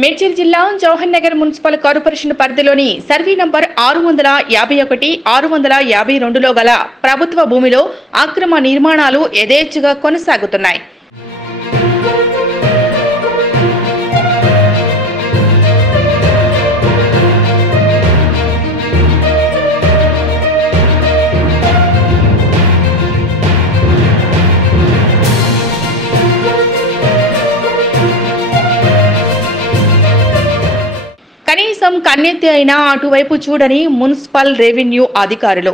మేడ్చల్ జిల్లా Jawahar Nagar municipal corporation పరిధిలోని survey number 651, 652లో గల ప్రభుత్వ భూమిలో అక్రమ నిర్మాణాలు యథేచ్ఛగా కొనసాగుతున్నాయి. కనీసం కన్నెత్తి అయినా అటువైపు చూడని మున్సిపల్ రెవెన్యూ అధికారులు.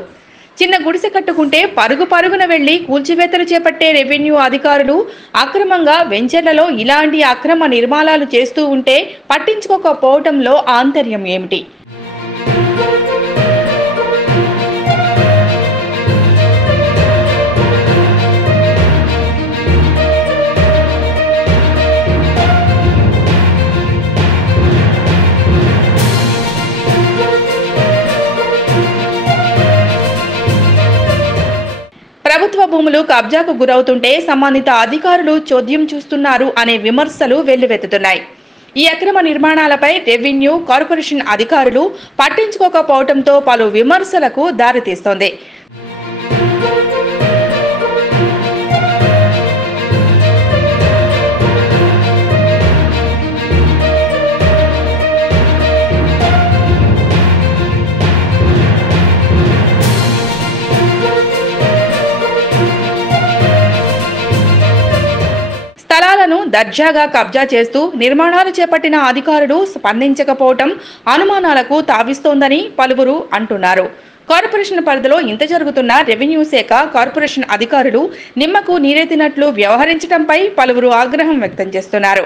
చిన్న గుడిసె కట్టుకుంటే పరుగున వెళ్లి కూల్చివేతలు చేపట్టే రెవెన్యూ అధికారులు అక్రమంగా వెంచర్లలో ఇలాంటి అక్రమ నిర్మాణాలు చేస్తూ ఉంటే పట్టించుకోకపోవడంలో ఆంతర్యం ఏమిటి? ప్రభుత్వ భూములు కబ్జాకు గురవుతుంటే సంబంధిత అధికారులు చోద్యం చూస్తున్నారు అనే విమర్శలు వెల్లువెత్తుతున్నాయి. ఈ అక్రమ నిర్మాణాలపై రెవెన్యూ కార్పొరేషన్ అధికారులు పట్టించుకోకపోవడంతో పలు విమర్శలకు దారితీస్తోంది. స్థలాలను దర్జాగా కబ్జా చేస్తూ నిర్మాణాలు చేపట్టిన అధికారులు స్పందించకపోవటం అనుమానాలకు తావిస్తోందని పలువురు అంటున్నారు. కార్పొరేషన్ పరిధిలో ఇంత జరుగుతున్న రెవెన్యూ శాఖ కార్పొరేషన్ అధికారులు నిమ్మకు నీరెత్తినట్లు వ్యవహరించడంపై పలువురు ఆగ్రహం వ్యక్తం చేస్తున్నారు.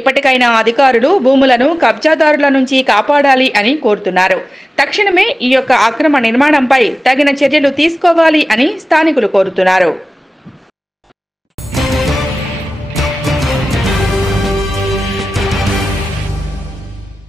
ఇప్పటికైనా అధికారులు భూములను కబ్జాదారుల నుంచి కాపాడాలి అని కోరుతున్నారు. తక్షణమే ఈ యొక్క అక్రమ నిర్మాణంపై తగిన చర్యలు తీసుకోవాలి అని స్థానికులు కోరుతున్నారు.